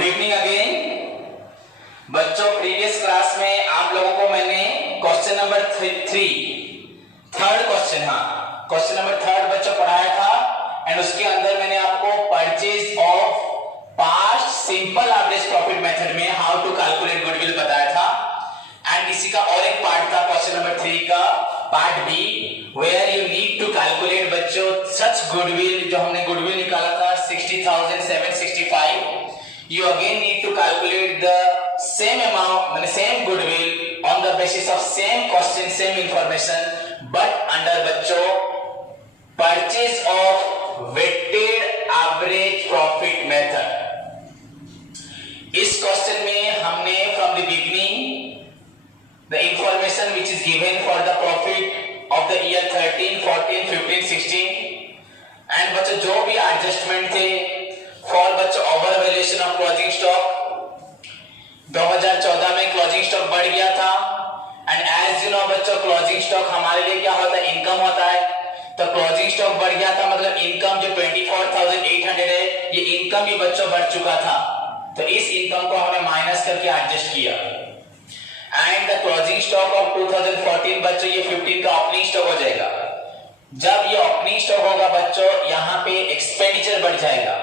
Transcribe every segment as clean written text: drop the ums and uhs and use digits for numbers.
Good evening again बच्चों। Previous class में आप लोगों को मैंने क्वेश्चन नंबर 3 बच्चों पढ़ाया था एंड उसके अंदर मैंने आपको purchase of past simple average profit method में हाउ टू कैलकुलेट गुडविल बताया था। एंड इसी का और एक पार्ट था क्वेश्चन नंबर 3 का part B, where you need to calculate बच्चों सच गुडविल, जो हमने गुडविल निकाला था 60,765। You again need to calculate the same amount, same goodwill on the basis of same question, same information, but under बच्चों purchase of weighted average profit method। इस question में हमने from the beginning the information which is given for the profit of the year 13, 14, 15, 16 and बच्चों जो भी adjustment थे for बच्चों over valuation of closing stock 2014 में क्लोजिंग स्टॉक बढ़ गया था एंड एज यू नो बच्चों क्लोजिंग स्टॉक हमारे लिए क्या होता है, इनकम होता है। तो क्लोजिंग स्टॉक बढ़ गया था मतलब इनकम जो 24,800 है ये इनकम भी बच्चों बढ़ चुका था, तो इस इनकम को हमने माइनस करके एडजस्ट किया and the closing stock of 2014 बच्चों ये 15 का ओपनिंग स्टॉक हो जाएगा। जब ये ओपनिंग स्टॉक होगा बच्चों यहाँ पे एक्सपेंडिचर बढ़ जाएगा।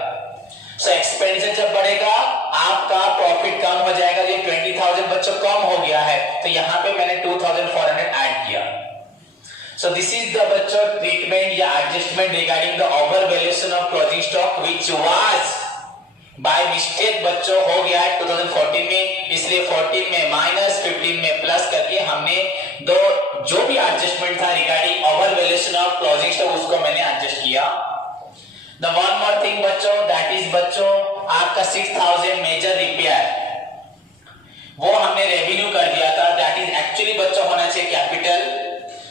सो एक्सपेंडिचर जब बढ़ेगा आपका प्रॉफिट कम हो जाएगा, ये 20,000 बच्चों कम हो गया है तो यहाँ पे मैंने 2,400 ऐड किया। सो दिस इज द बच्चों ट्रीटमेंट या adjustment regarding the over valuation of closing stock which was by mistake बच्चों हो गया है 2014 में, इसलिए 14 में माइनस 15 में प्लस करके हमने दो जो भी एडजस्टमेंट था regarding over valuation of closing stock उसको मैंने एडजस्ट किया। The one more thing बच्चों, that is बच्चों आपका 6,000 मेजर रिपेयर वो हमने रेवेन्यू कर दिया था, that is एक्चुअली बच्चों होना चाहिए कैपिटल।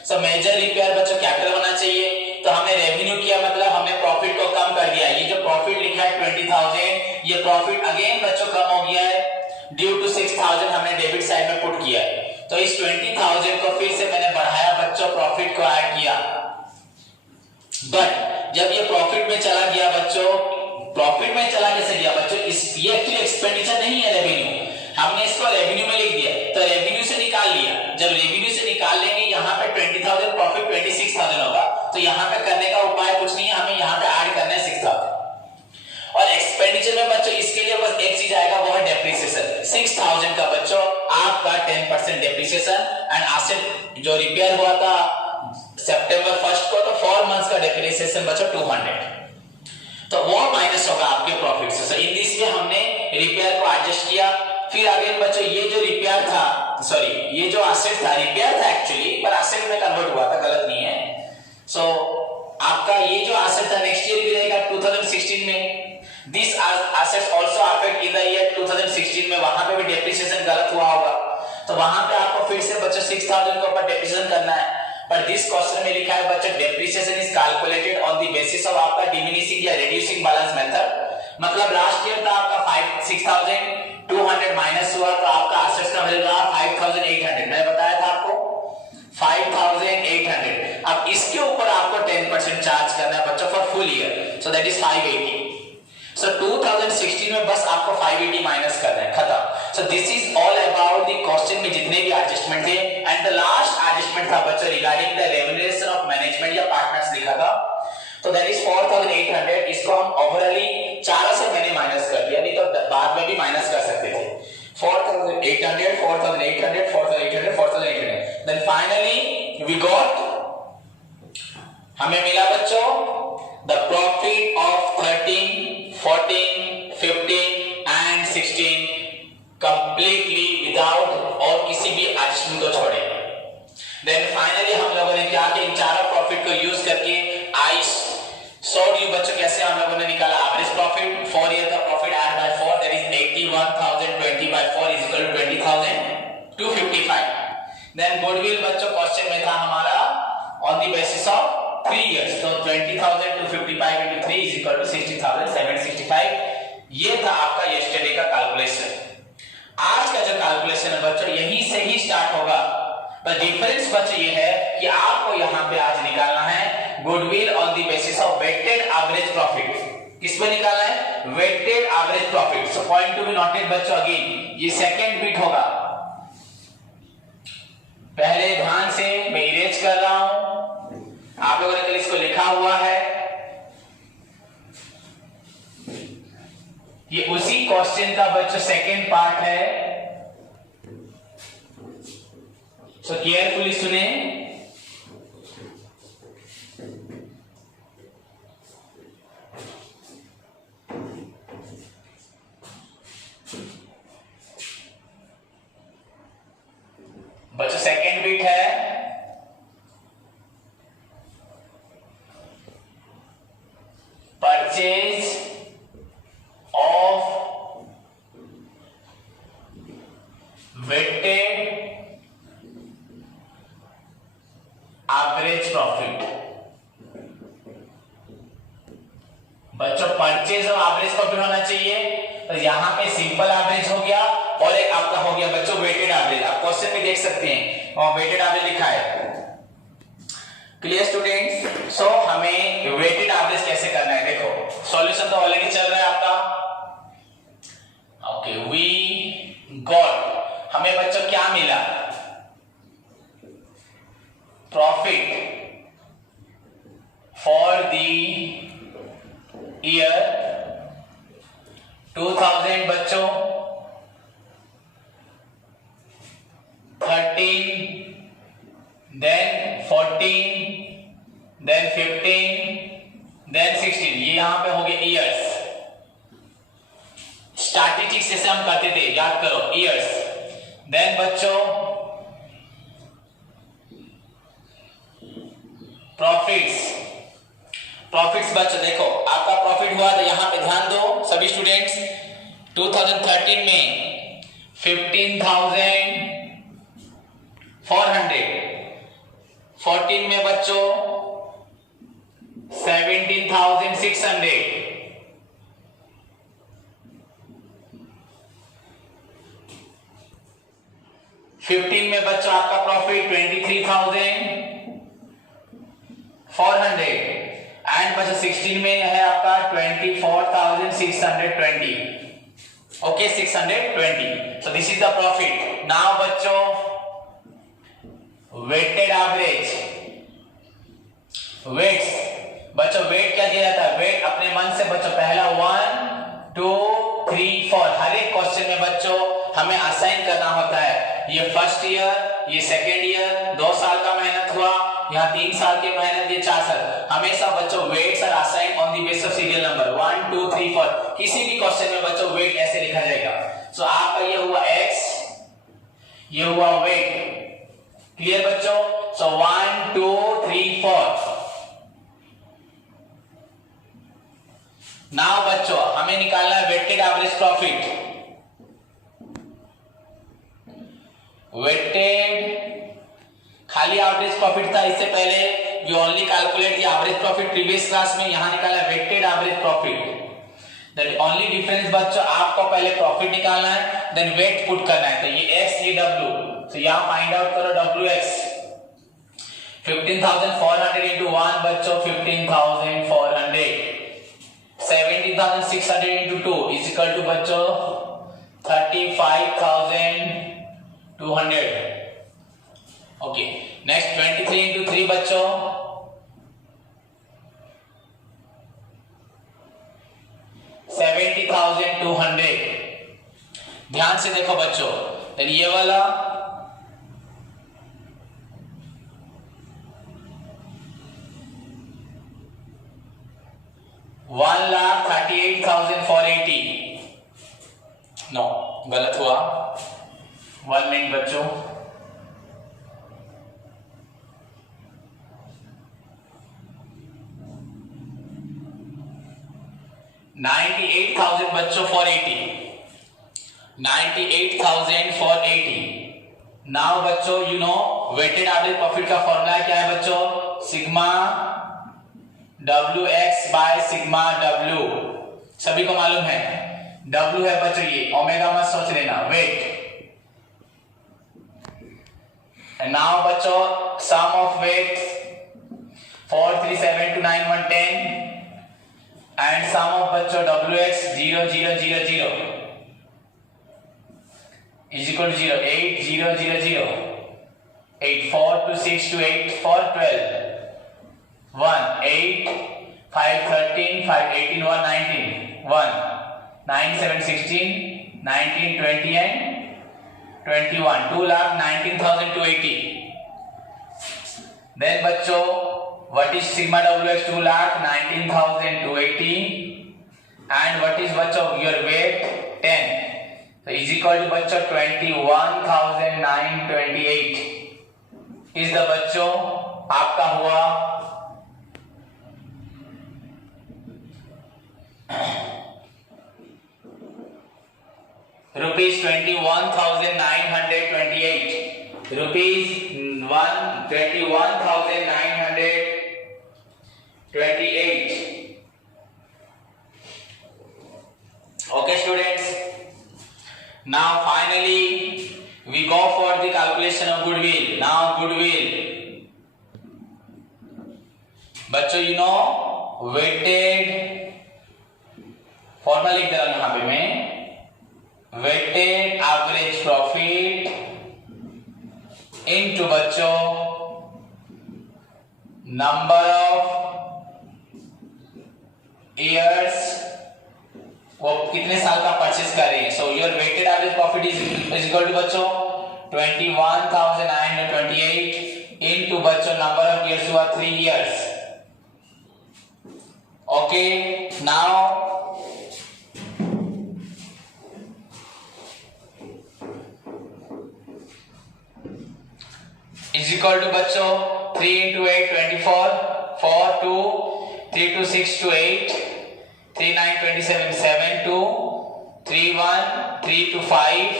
सो मेजर रिपेयर बच्चों कैपिटल होना चाहिए, तो हमने रेवेन्यू किया मतलब हमने प्रॉफिट को कम कर दिया। ये जो प्रॉफिट लिखा है 20,000 ये प्रॉफिट अगेन बच्चों कम हो गया है ड्यू टू 6,000 हमने डेबिट साइड में पुट किया है। तो इस 20,000 को फिर से मैंने बढ़ाया बच्चों, प्रॉफिट को ऐड किया, बट जब ये प्रॉफिट में चला गया बच्चों, प्रॉफिट में चला कैसे गया बच्चों, ये एक्चुअली एक्सपेंडिचर नहीं है रेवेन्यू, हमने इसको रेवेन्यू में लिख दिया तो रेवेन्यू से निकाल लिया। जब रेवेन्यू से निकाल लेंगे यहाँ पे 20,000 प्रॉफिट 26,000 होगा, तो यहाँ पे करने का उपाय कुछ नहीं है, हमें यहाँ पे ऐड करना है 6,000। और एक्सपेंडिचर में बच्चों इसके लिए बस एक चीज आएगा वो है डेप्रिसिएशन। 6,000 का बच्चों आपका 10% डेप्रिसिएशन एंड एसेट जो रिपेयर हुआ था सितंबर 1 को तो 4 मंथ्स का डेप्रिसिएशन बच्चों 200, तो वो माइनस होगा आपके प्रॉफिट से। इन दिस में हमने रिपेयर को एडजस्ट किया। फिर अगेन बच्चों ये जो रिपेयर था, सॉरी ये जो एसेट था रिपेयर था एक्चुअली पर एसेट में कन्वर्ट हुआ था, गलत नहीं है। सो आपका ये जो एसेट था नेक्स्ट ईयर भी रहेगा 2016 में। This assets also affect in the year 2016 में, वहां पे भी डेप्रिसिएशन गलत हुआ होगा, तो वहां पे आपको फिर से बच्चों 6,000 के ऊपर डेप्रिसिएशन करना है। पर दिस क्वेश्चन में लिखा है बच्चों depreciation is calculated on the basis of आपका डिमिनिशिंग या रिड्यूसिंग बैलेंस मेथड। मतलब लास्ट ईयर था आपका 6,200 माइनस हुआ तो आपका एसेट्स का वैल्यू रहा 5,800, मैंने बताया था आपको 5,800। अब इसके ऊपर आपको 10% चार्ज करना है बच्चों for full year, so that is 580। सो 2016 में बस आपको 580 माइनस करना है, खत्म। सो this is all about the question में जितने भी एडजस्टमेंट थे एंड द लास्ट एडजस्टमेंट था बच्चों regarding the remuneration of management या पार्टनर्स लिखा था, तो दैट इज 4,800। इसको हम ओवरऑली चारों से मैंने माइनस कर दिया, नहीं तो बाद में भी माइनस कर सकते थे। 4,800 4,800 4,800 4,800 देन फाइनली वी गॉट, हमें मिला बच्चों the profit of 13, 14, 15 and 16 completely without और किसी भी एडजस्टमेंट को छोड़े। देन फाइनली हम लोगों ने क्या किया, इन चारों प्रॉफिट को यूज करके आई शोड यू बच्चों कैसे हम लोगों ने निकाला एवरेज प्रॉफिट। 4 ईयर का profit add by 4 that is 81,020 by 4 is equal to 20,255। Then goodwill बच्चों क्वेश्चन में था हमारा on the basis of 3 years, तो 20,255 into 3 is equal to 60,765। ये था आपका यस्टरडे का कैलकुलेशन। आज का जो कैलकुलेशन है बच्चों यहीं से ही स्टार्ट होगा, पर डिफरेंस बच्चों ये है कि आपको यहाँ पे आज निकालना है goodwill on the basis of weighted average profit. किस पे निकालना है? Weighted average profit. So point to be noted बच्चों। अगेन ये सेकंड बिट होगा, पहले ध्यान से मैं इरेज कर रहा हूं, आप लोगों ने कल इसको लिखा हुआ है, ये उसी क्वेश्चन का बच्चों सेकंड पार्ट है। सो केयरफुली सुने। बच्चों सेकंड बिट है, purchase of weighted average profit. बच्चों परचेज और एवरेज प्रॉफिट होना चाहिए, तो यहां पे सिंपल एवरेज हो गया और एक आपका हो गया बच्चों वेटेड एवरेज। आप क्वेश्चन में देख सकते हैं और वेटेड एवरेज लिखा है। Clear students? सो हमें वेटेड एवरेज कैसे करना है, देखो सॉल्यूशन तो ऑलरेडी चल रहा है आपका। ओके, वी गॉट, हमें बच्चों क्या मिला? प्रॉफिट फॉर द ईयर 2000 बच्चों 13, then 14, then 15, then 16। ये यहां पे हो गए ईयर्स। स्टैटिस्टिक्स जैसे हम करते थे, याद करो, ईयर्स। देन बच्चों प्रॉफिट्स। प्रॉफिट्स बच्चों देखो आपका प्रॉफिट हुआ तो यहां पे ध्यान दो सभी स्टूडेंट्स। 2013 में 15,400, 14 में बच्चों 17,600, 15 में बच्चों आपका प्रॉफिट 23,400 एंड बच्चों 16 में है आपका 24,620। Okay, 620। So this is the profit. Now बच्चों वेटेड एवरेज। वेट्स बच्चों, वेट क्या दिया जाता है? वेट अपने मन से बच्चों पहला 1 2 3 4 हर एक क्वेश्चन में बच्चों हमें असाइन करना होता है। ये फर्स्ट ईयर, ये सेकेंड ईयर, 2 साल का मेहनत हुआ, यहाँ 3 साल की मेहनत, ये 4 साल। हमेशा बच्चों weights are assign on the basis of serial number 1 2 3 4। किसी भी क्वेश्चन में बच्चों वेट ऐसे लिखा जाएगा। सो आपका ये हुआ x, ये हुआ वेट। क्लियर बच्चों? सो 1 2 3 4। नाउ बच्चों हमें निकालना है वेटेड एवरेज प्रॉफिट। वेटेड खाली एवरेज प्रॉफिट था इससे पहले, we only calculate the average profit previous class में। यहां निकाला weighted average profit. That only difference बच्चों, आपको पहले प्रॉफिट निकालना है, देन वेट पुट करना है। तो ये x, ये w। तो यहां फाइंड आउट करो wx। 15,400 into 1 बच्चों 15,400। 17,600 into 2 is equal to बच्चों 35,200। ओके, नेक्स्ट 23 into 3 बच्चों 70,200। ध्यान से देखो बच्चों, तो ये वाला 1,38,480। नो, गलत हुआ। 1 मिनट बच्चों। $98,000 बच्चों 480। 98,480। नाउ बच्चों you know weighted average profit का फॉर्मूला क्या है बच्चों? Sigma WX by sigma W। सभी को मालूम है W है बच्चों, ये ओमेगा मत सोच लेना, वेट। एंड नाउ बच्चों sum of weight 4, 3, 7, 2, 9, 1, 10। And sum of बच्चों WX 0 0 0 0 is equal to 0 8 0 0 0 8 4 2 6 2 8 4 12 1 8 5 13 5 18 1 19 1 9 7 16 19 20 and 21 2,19,280. Then बच्चों what is sigma WX 2,19,280 and what is बच्चों your weight 10 so is equal to बच्चों 21,928 is the बच्चों आपका हुआ rupees 21,928 rupees 21,928. Okay students, now finally we go for the calculation of goodwill. Now goodwill बच्चों you know weighted formula लिख दे रहा हूं यहां पे मैं weighted average profit into बच्चों number of years वो कितने साल का परचेस कर रहे हैं. So your weighted average profit is equal to बच्चों 21,928 into बच्चों number of years हुआ 3 years. Okay, now is equal to बच्चों 3 into 8 24 4 2 3 2 6 2 8 3 9 27 7 2 3 1 3 2 5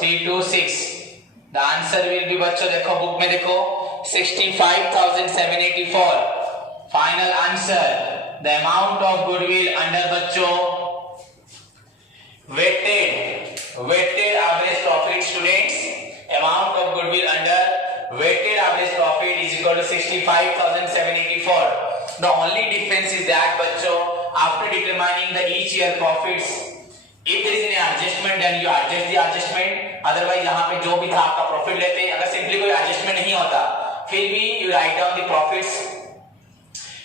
3 2 6. The answer will be बच्चों देखो बुक में देखो 65,784. Final answer. The amount of goodwill under बच्चों weighted average profit students. Amount of goodwill under weighted average profit is equal to 65,784. The only difference is that बच्चों after determining the each year profits, if there is any adjustment then you adjust the adjustment. Otherwise यहाँ पे जो भी था आपका profit लेते हैं, अगर सिंपली कोई एडजस्टमेंट नहीं होता फिर भी you write down the profits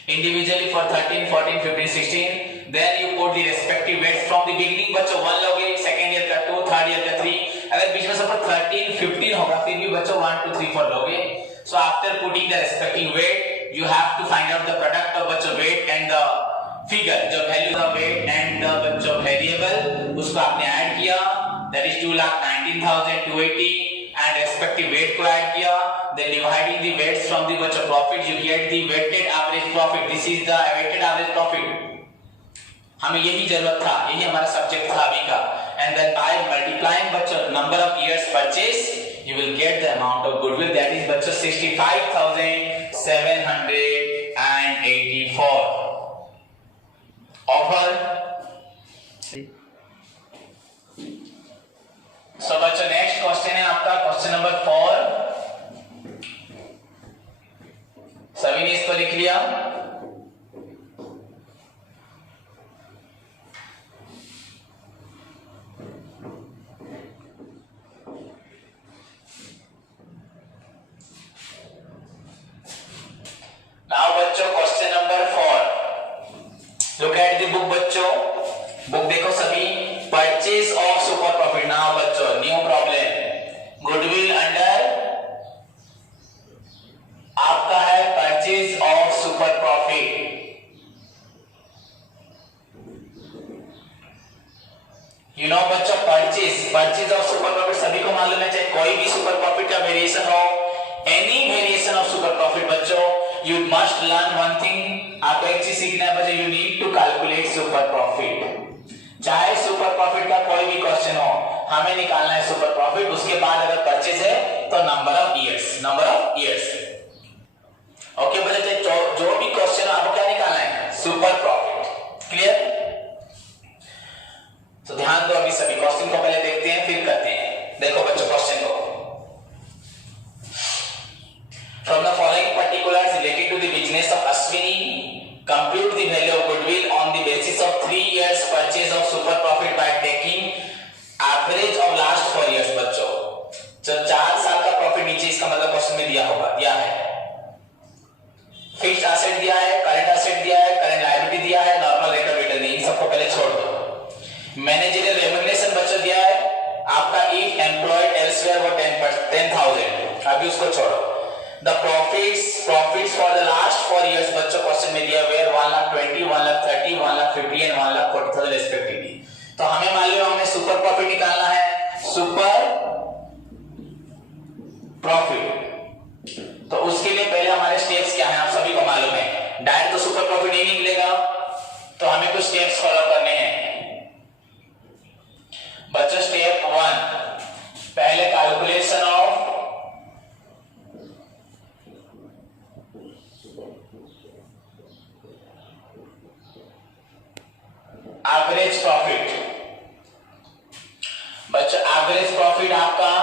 individually for 13 14 15 16. Then you put the respective weights from the beginning. बच्चों 1 लोगे, सेकेंड ईयर का 2, थर्ड ईयर का 3. अगर बीच में सब 13 15 होगा फिर भी बच्चों 1 2 3 4 लोगे. So after putting the respective weight you have to find out the product of बच्चों weight and the figure. जो value the weight and the बच्चों variable उसको आपने ऐड किया, that is 2,19,280 and respective weight को ऐड किया. Then dividing the weights from the बच्चों profit you get the weighted average profit. This is the weighted average profit. हमें यही जरूरत था, यही हमारा सब्जेक्ट था अभी का. And then by multiplying बच्चों number of years purchase you will get the amount of goodwill, that is बच्चों 65,784. Offer. So बच्चों नेक्स्ट क्वेश्चन है आपका क्वेश्चन नंबर 4. सभी ने इसको लिख लिया? Now बच्चों question number 4. Look at the book बच्चों. बुक देखो सभी. Purchase of super profit. Now बच्चों न्यू प्रॉब्लम. Goodwill under आपका है purchase of super profit. You know बच्चों purchase of super profit सभी को मालूम है, चाहे कोई भी super profit का वेरिएशन हो, any variation of super profit बच्चों you must learn one thing. आपको एक चीज सीखना है बच्चों, you need to calculate super profit. चाहे सुपर प्रॉफिट का कोई भी क्वेश्चन हो हमें निकालना है सुपर प्रॉफिट. उसके बाद अगर परचेज है तो नंबर ऑफ इयर्स. ओके बच्चों, जो भी क्वेश्चन हो आपको क्या निकालना है? Super profit. क्लियर? तो ध्यान दो, अभी सभी क्वेश्चन को पहले देखते हैं फिर करते हैं. देखो बच्चों क्वेश्चन को. From the following particulars related to the business of Ashwini, compute the value of goodwill on the basis managerial remuneration बच्चों दिया है आपका इफ एम्प्लॉयड एल्सवेयर वो 10,000, अभी उसको छोड़ो। The profits for the last 4 years बच्चों क्वेश्चन में दिया वेयर 1,20,000, 1,30,000, 1,50,000 एंड 1,40,000 रेस्पेक्टिवली। तो हमें मालूम हमें सुपर प्रॉफिट निकालना है, सुपर प्रॉफिट। तो उसके लिए पहले हमारे स्टेप्स क्या हैं आप सभी को मालूम है, डायरेक्ट तो सुपर प्रॉफिट नहीं निकलेगा, तो हमें कुछ स्टेप्स फॉलो करने हैं बच्चों। स्टेप 1, पहले कैलकुलेशन ऑफ एवरेज प्रॉफिट। बच्चों एवरेज प्रॉफिट आपका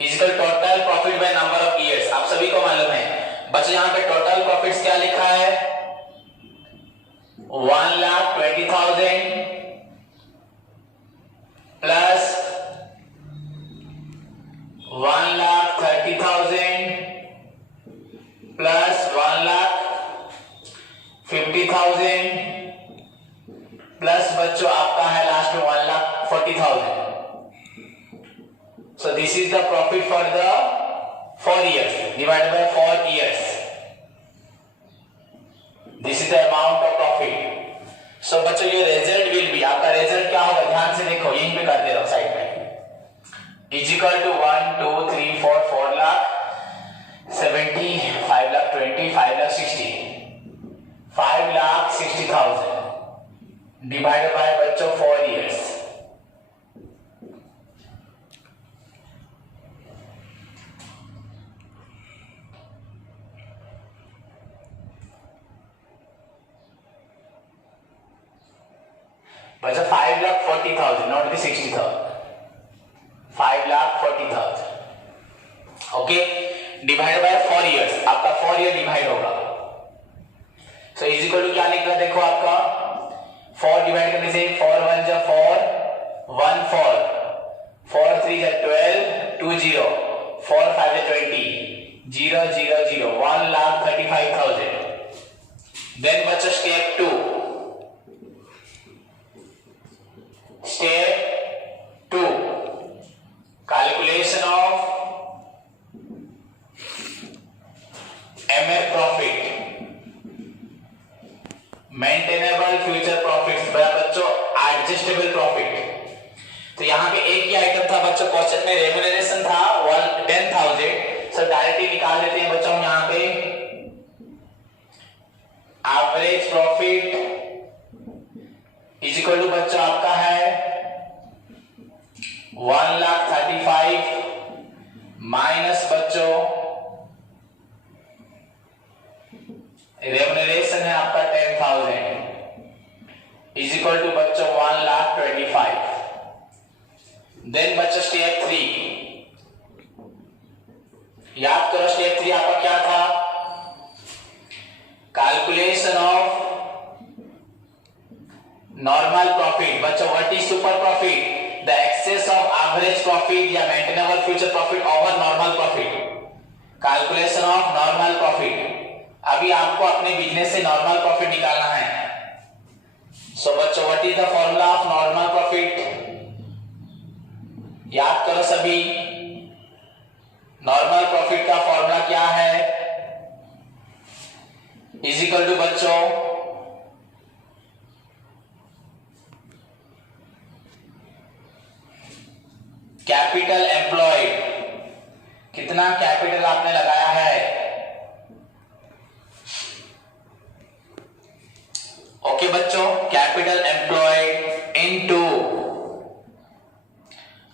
equal total profit by number of years, आप सभी को मालूम है। बच्चों यहां पे टोटल प्रॉफिट्स क्या लिखा है 1,20,000 प्लस 1,30,000 प्लस 1,50,000 प्लस बच्चों आपका है लास्ट में 1,40,000। So this is the profit for the 4 years divided by 4 years. This is the amount of profit. So बच्चों ये रिजल्ट विल बी, आपका रिजल्ट क्या होगा ध्यान से देखो, यहीं पे कर दे रहा हूं साइड में। Is equal to 1 2 3 4 4,70,000 5,20,000 5,60,000 5,60,000 divided by बच्चों 4 years। बच्चा 5,40,000 not 60,000, 5,40,000 okay, divide by 4 years, आपका 4 year डिवाइड होगा। सो इज इक्वल टू क्या लिखा देखो आपका 4 डिवाइड करने से 4 1 जा 4 1 4 4 3 जा 12 2 0 4 5 जा 20 0 0 0 1,35,000। देन बच्चा step 2, Step 2, calculation of MF profit, maintainable future profits बच्चों adjustable profit। तो यहाँ पे एक ही आइटम था बच्चों क्वेश्चन में, रेम्युनरेशन था 10,000, सो डायरेक्टली निकाल देते हैं बच्चों यहाँ पे average profit is equal to बच्चों आपका है 1,35,000 माइनस बच्चों रेम्युनरेशन है आपका 10,000 इज इक्वल टू बच्चों 1,25,000। देन बच्चों स्टेप 3, याद करो स्टेप 3 आपका क्या था, कैलकुलेशन ऑफ नॉर्मल प्रॉफिट। बच्चों what is super profit, the excess of average profit या maintainable future profit over normal profit. Calculation of normal profit, अभी आपको अपने बिजनेस से नॉर्मल प्रॉफिट निकालना है। सो बच्चों what is the formula of normal profit, याद करो सभी, नॉर्मल प्रॉफिट का फॉर्मूला क्या है, इज इक्वल टू बच्चों कैपिटल एम्प्लॉयड, कितना कैपिटल आपने लगाया है, ओके बच्चों, capital employed into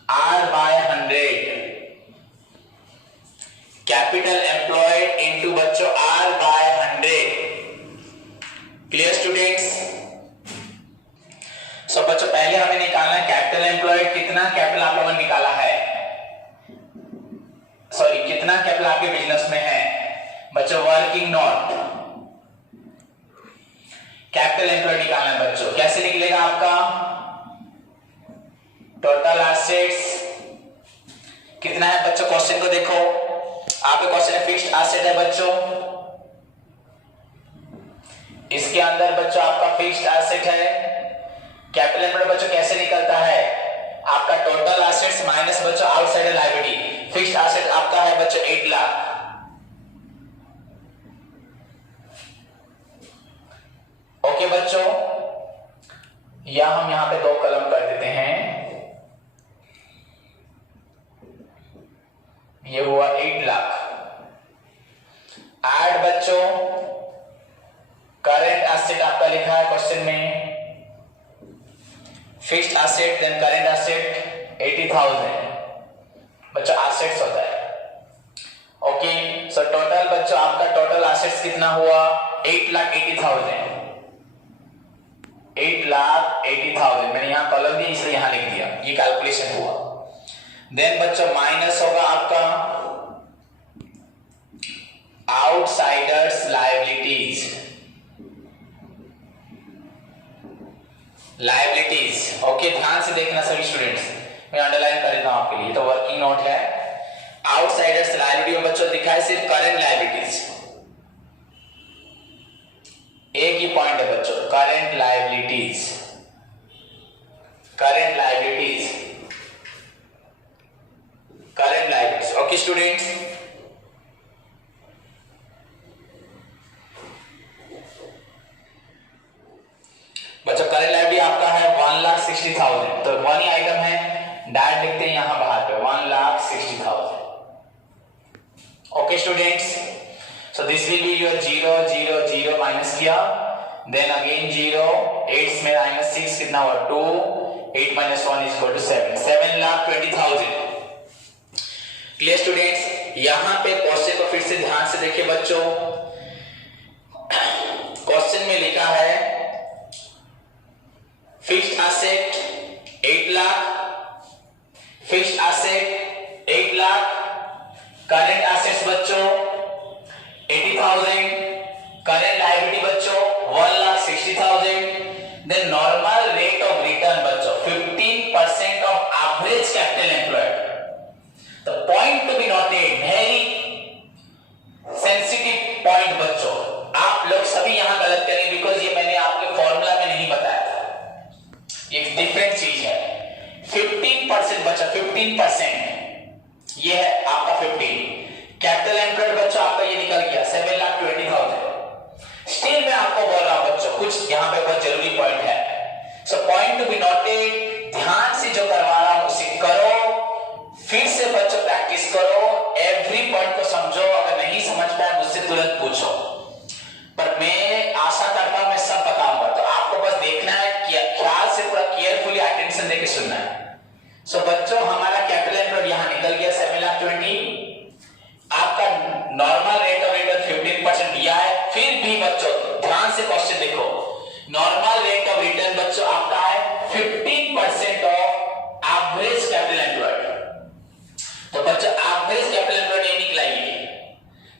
R/100, capital employed into बच्चों R/100। Clear students? सो बच्चों पहले हमें निकालना है कैपिटल एम्प्लॉयड, कितना कैपिटल आप लोगों ने निकाला है, सॉरी कितना कैपिटल आपके बिजनेस में है बच्चों, वर्किंग नोट कैपिटल एम्प्लॉयड निकालना है बच्चों। कैसे निकलेगा आपका, टोटल एसेट्स कितना है बच्चों, क्वेश्चन को देखो, आपके क्वेश्चन में फिक्स्ड एसेट है बच्चों इसके अंदर बच्चों आपका फिक्स्ड एसेट है। कैपिटल एम्प्लॉयड बच्चों कैसे निकलता है, आपका टोटल एसेट्स माइनस बच्चों आउटसाइड लायबिलिटी। फिक्स्ड एसेट आपका है बच्चों 8 लाख। ओके बच्चों, या हम यहां पे 2 कलम कर देते हैं। ये हुआ 8 लाख। ऐड बच्चों करंट एसेट आपका लिखा है क्वेश्चन में, fixed asset then current asset 80,000 बच्चों एसेट्स होता है। ओके, सो टोटल बच्चों आपका टोटल एसेट्स कितना हुआ 8,80,000। 8,80,000 मैंने यहां कॉलम दिया इसलिए यहां लिख दिया, ये कैलकुलेशन हुआ। देन बच्चों माइनस होगा आपका आउटसाइडर्स लायबिलिटीज। लायबिलिटीज ओके, ध्यान से देखना सभी स्टूडेंट्स, मैं अंडरलाइन कर देता हूं आपके लिए, तो वर्किंग नोट है। आउटसाइडर्स लायबिलिटी में बच्चों दिखा है सिर्फ करंट लायबिलिटीज, एक ही पॉइंट है बच्चों, current liabilities. Current liabilities, current liabilities. Okay students, बच्चों करंट लायबिलिटी आपका है 1,60,000, तो वन ही आइटम है, डायरेक्ट लिखते हैं यहां बाहर पे 1,60,000। Okay students, so this will be your 0 0 0 minus किया, देन अगेन 0, 8 में -6 कितना हुआ 2, 8 - 1 = 7, 7,20,000। क्लियर स्टूडेंट्स, यहां पे क्वेश्चन को फिर से ध्यान से देखिए बच्चों। क्वेश्चन में लिखा है fixed asset 8 lakh, fixed asset 8 lakh, current assets बच्चों 80,000, करंट लायबिलिटी बच्चों 1,60,000, then normal rate of return बच्चों 15% of average capital employed. The point to be noted, very sensitive point बच्चों, आप लोग सभी यहां गलत करेंगे बिकॉज ये मैंने आपके फॉर्मूला में नहीं बताया था, ये डिफरेंट चीज है। 15% बच्चा 15%, ये है आपका 15। कैपिटल एम्प्लॉयड बच्चों आपका ये निकल गया 7,20,000। स्टिल मैं आपको बोल रहा हूं बच्चों, कुछ यहां पे बहुत जरूरी पॉइंट है, सो पॉइंट टू बी नोटेड, ध्यान से जो करवा रहा हूं उसे करो, फिर से बच्चों प्रैक्टिस करो, एवरी पॉइंट को समझो, अगर नहीं समझ पाए मुझसे तुरंत पूछो, पर मैं आशा करता हूं मैं सब बताऊंगा, तो आपको बस देखना है, ख्याल से पूरा केयरफुली अटेंशन देके सुनना है। सो बच्चों हमारा कैपिटल एम्प्लॉयड यहां निकल गया 7,20,000, आपका नॉर्मल रेट ऑफ रिटर्न 15% दिया है, फिर भी बच्चों ध्यान से क्वेश्चन देखो, नॉर्मल रेट ऑफ रिटर्न बच्चों आपका है 15% ऑफ एवरेज कैपिटल एम्प्लॉयड। तो बच्चों एवरेज कैपिटल एम्प्लॉयड ये निकलाइए,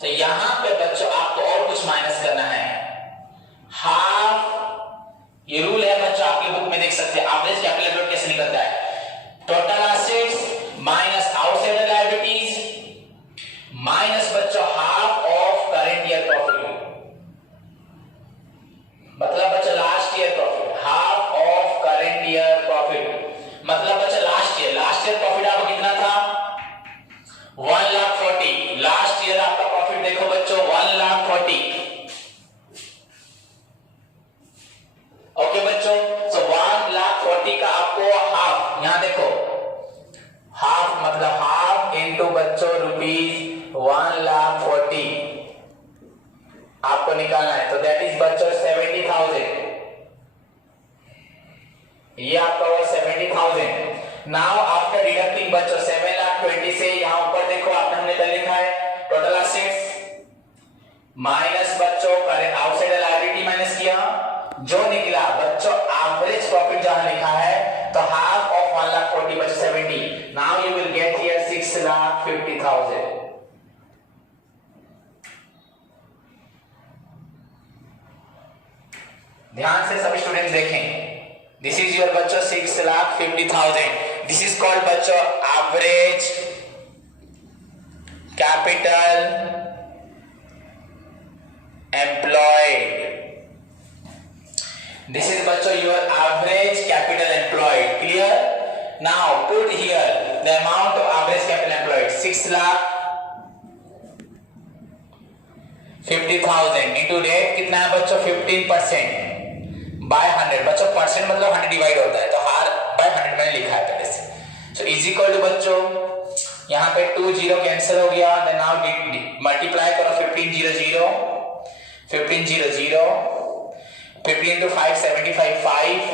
तो यहां पे बच्चों आपको और कुछ माइनस करना है, हाफ, ये रूल है बच्चों आपके बुक में देख सकते हैं। एवरेज कैपिटल एम्प्लॉयड कैसे निकलता है, total assets minus outside liabilities minus बच्चों half of current year profit, मतलब बच्चों last year profit, half of current year profit, मतलब बच्चों लास्ट ईयर प्रॉफिट आपका कितना था 1,40,000, लास्ट ईयर आपका प्रॉफिट देखो बच्चों 1,40,000। ओके बच्चों, सो 1,40,000 का आपको हाफ, यहां देखो हाफ मतलब हाफ इनटू बच्चों रुपीज 1,40,000 आपको निकालना है, तो दैट इज बच्चों 70,000, ये आपका हुआ 70,000। नाउ आफ्टर डिडक्टिंग बच्चों 7,20,000 से यहां ऊपर देखो आपने हमने क्या लिखा है, टोटल एसेट्स माइनस बच्चों करंट आउटसाइड लायबिलिटी माइनस किया, जो निकला बच्चों एवरेज प्रॉफिट जहां लिखा है, तो हाफ ऑफ 1,40,000 बच्चों 70, now you will get here 6,50,000। ध्यान से सभी स्टूडेंट्स देखें, दिस इज योर बच्चों 6,50,000, दिस इज कॉल्ड बच्चों average capital employed. This is बच्चों your average capital employed. Clear? Now put here the amount of average capital employed 6,50,000 into rate कितना है बच्चों 15% by 100. बच्चों परसेंट मतलब 100 डिवाइड होता है तो हार by 100 मैंने लिखा है पहले से. So इज इक्वल टू बच्चों यहाँ पे 2 0 कैंसिल हो गया. देन नाउ मल्टीप्लाई करो 1500 15 to 5 75 5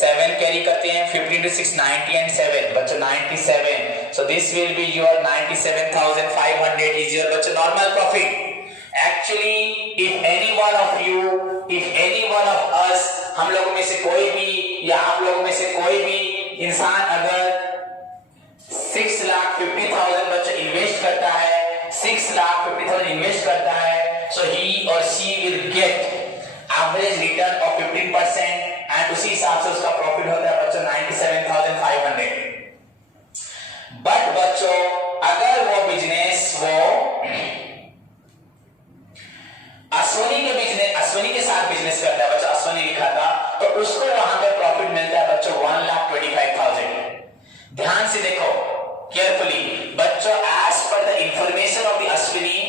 7 कैरी करते हैं 15 to 6 90 and 7 बच्चों 97. So this will be your 97,500 is your बच्चों normal profit. Actually if any one of us हम लोगों में से कोई भी या आप लोगों में से कोई भी इंसान अगर 6,50,000 बच्चों इन्वेस्ट करता है 6,50,000 इन्वेस्ट करता है so he or she will get average return of 15% and उसी हिसाब से उसका प्रॉफिट होता है बच्चों 97,500. बट बच्चों अगर वो बिजनेस अश्वनी के साथ बिजनेस करता है बच्चों अश्वनी लिखा था तो उसको वहां पे प्रॉफिट मिलता है बच्चों 1,25,000. ध्यान से देखो केयरफुली बच्चों as per the information of the Ashwini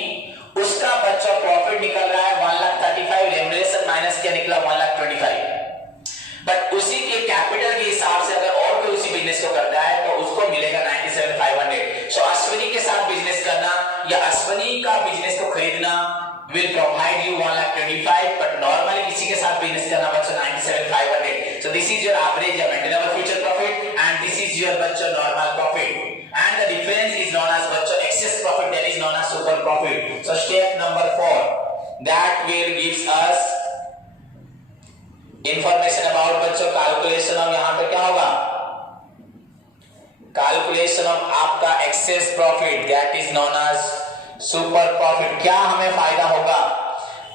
उसका बच्चों प्रॉफिट निकल रहा है 1,35,000 रेमुनरेशन माइनस क्या निकला 1,25,000. बट उसी के कैपिटल के हिसाब से अगर और कोई उसी बिजनेस को करता है तो उसको मिलेगा 97,500. सो अश्विनी के साथ बिजनेस करना या अश्विनी का बिजनेस को खरीदना will provide you 1,25,000 but normally किसी के साथ बिजनेस करना बच्चों 97,500. So this is your average या maintainable future profit and this is your बच्चों normal profit and the difference is known as बच्चों excess profit that is known as super profit. So step number 4 that will gives us information about बच्चों calculation of यहाँ पे क्या होगा calculation of आपका excess profit that is known as super profit. क्या हमें फायदा होगा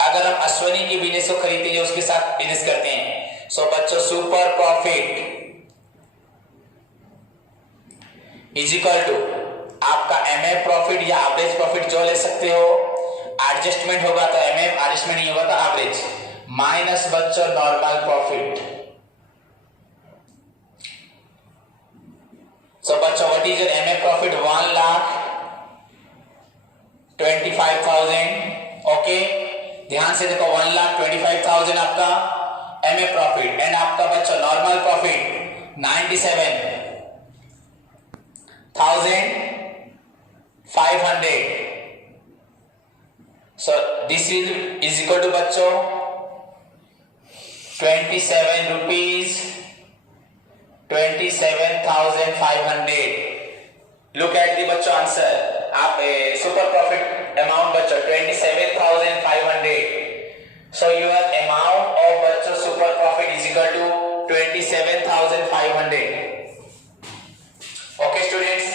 अगर हम अश्वनी की बिजनेस को खरीदते हैं उसके साथ बिजनेस करते हैं. सो बच्चों super profit is equal to आपका एमएफ प्रॉफिट या एवरेज प्रॉफिट जो ले सकते हो. एडजस्टमेंट होगा तो एमएफ, एडजस्टमेंट नहीं होगा तो एवरेज माइनस बच्चों नॉर्मल प्रॉफिट. सो बच्चों what is your MF profit 1,25,000. Okay ध्यान से देखो 1,25,000 आपका एमए प्रॉफिट एंड आपका बच्चा normal profit 97,500. So this is equal to बच्चों 27,500. लुक एट दी बच्चों आंसर. आप सुपर प्रॉफिट अमाउंट बच्चों 27,500. सो योर अमाउंट ऑफ बच्चों super profit is equal to 27,500. Okay students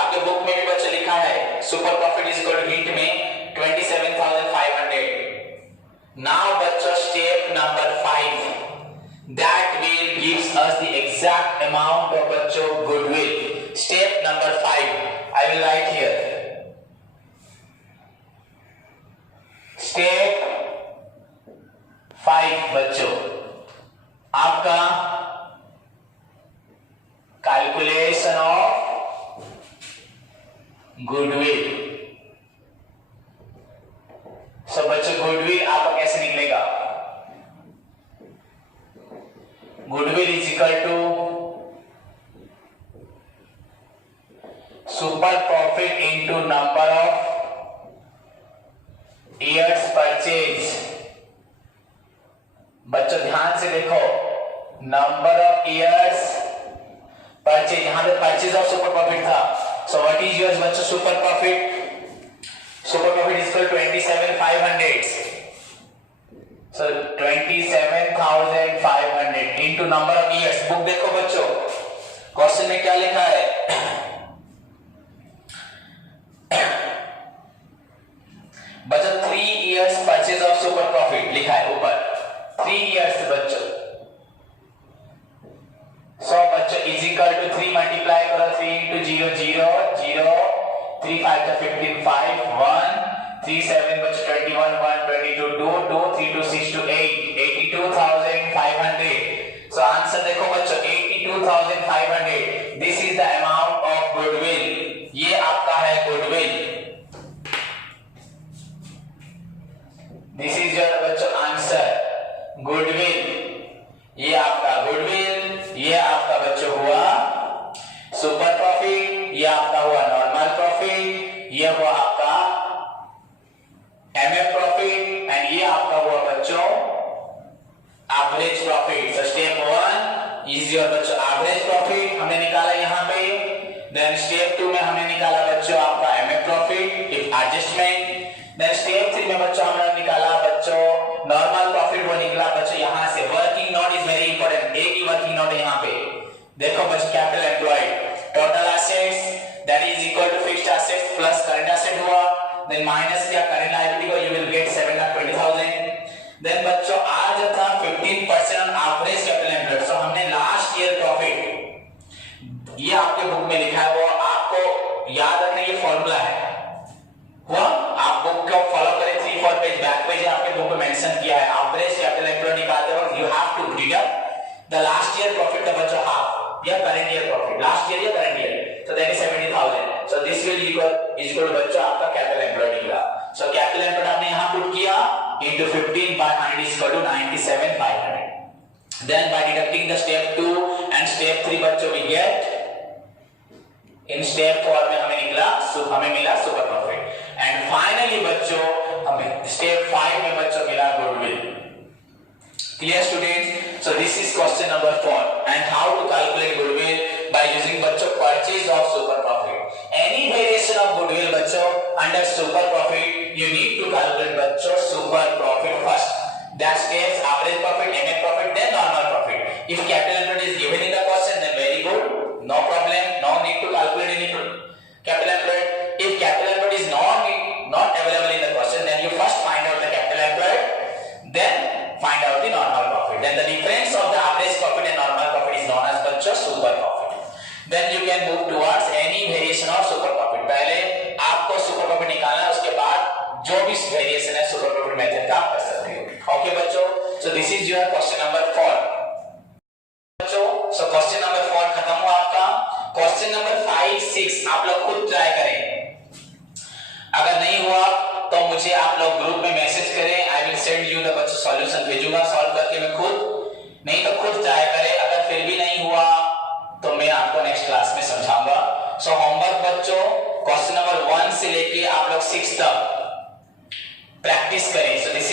आपके बुक में भी बच्चों लिखा है super profit is equal to hint में 27,500. नाउ बच्चों step number 5 that will gives us the exact amount of बच्चों goodwill. Step number 5 I will write here. Step 5 बच्चों आपका कैलकुलेशन ऑफ गुडविल. सो बच्चों गुडविल आपका कैसे निकलेगा. Goodwill is equal to super profit into number of years purchase. बच्चों ध्यान से देखो नंबर ऑफ ईयर्स परचेज यहां पे परचेज ऑफ सुपर प्रॉफिट था. सो व्हाट इज योर्स बच्चों super profit. Super profit is equal 27,500. So 27,500 into number of years. Book देखो बच्चों क्वेश्चन में क्या लिखा है. बच्चों 3 years purchase of super profit लिखा है ऊपर 3 years बच्चों. सो बच्चों इज इक्वल टू 3 मल्टीप्लाई करो 3 into 0 0 0 3 5 15 5 1 3 7 बच्चों 21 1 22 2 2 3 2 6 2 8 82 72,500. This is the amount of goodwill. ये आपका है गुडविल. दिस इज योर बच्चों आंसर. गुडविल. ये आपका गुडविल, ये आपका बच्चों हुआ सुपर प्रॉफिट, ये आपका हुआ नॉर्मल प्रॉफिट, ये हुआ आपका एमएफ प्रॉफिट एंड ये आपका हुआ बच्चों average profit. So step 1 is your बच्चों एवरेज प्रॉफिट हमने निकाला यहाँ पे. देन स्टेप 2 में हमने निकाला बच्चों आपका MF profit if adjustment. Then step 3 में बच्चों हमने निकाला बच्चों नॉर्मल प्रॉफिट, वो निकला बच्चों यहाँ से. Working note is very important. एक ही वर्किंग नोट है यहाँ पे. देखो बच्चों capital employed total assets that is equal to fixed assets plus current asset हुआ. देन माइनस किया करंट लायबिलिटी को, यू विल गेट 7,20,000. देन बच्चों आज था 15% on average capital employed. So हमने लास्ट ईयर प्रॉफिट ये आपके बुक में लिखा है, वो आपको याद रखना. ये फॉर्मूला है हुआ. आप बुक को फॉलो करें. 3-4 पेज बैक पेज आपके बुक में मेंशन किया है. एवरेज कैपिटल एम्प्लॉयड निकालते वक्त you have to deduct the last year profit का बच्चों हाफ या current year profit. Last year या current year. So that is 70,000. So this will equal बच्चों आपका कैपिटल एम्प्लॉयड निकला. सो कैपिटल एम्प्लॉयड आपने यहां पुट किया into 15/100 is equal to 97,500. Then by deducting the step 2 and step 3 बच्चों we get in step 4 में हमें निकला हमें मिला सुपर प्रॉफिट. एंड फाइनली बच्चों हमें स्टेप 5 में बच्चों मिला goodwill. Clear students? So this is question number 4 and how to calculate goodwill by using बच्चों purchase of super profit. Any variation of goodwill बच्चों under super profit you need to calculate बच्चों super profit first. That states average profit, MF profit, then normal profit. If capital employed is given in the question, then very good, no problem, no need to calculate any capital employed. If capital employed is not available in the question, then you first find out the capital employed, then find out the normal profit. Then the difference of the average profit and normal profit is known as बच्चों super profit. Then you can move towards any variation of super profit. पहले आपको super profit निकालना है, उसके बाद जो भी variation है सुपर प्रॉफिट मेथड का आप कर सकते हो. ओके बच्चों. सो this is your question number 4 बच्चों. सो क्वेश्चन नंबर 4 खत्म हुआ आपका. क्वेश्चन नंबर 5, 6 आप लोग खुद ट्राई करें. अगर नहीं हुआ तो मुझे आप लोग ग्रुप में मैसेज करें. I will send you the बच्चों सॉल्यूशन भेजूंगा सॉल्व करके मैं खुद. नहीं तो खुद ट्राई करें. अगर फिर भी नहीं हुआ तो मैं आपको नेक्स्ट क्लास में समझाऊंगा. सो होमवर्क बच्चों क्वेश्चन नंबर 1 से लेके आप लोग 6 तक प्रैक्टिस करें. So this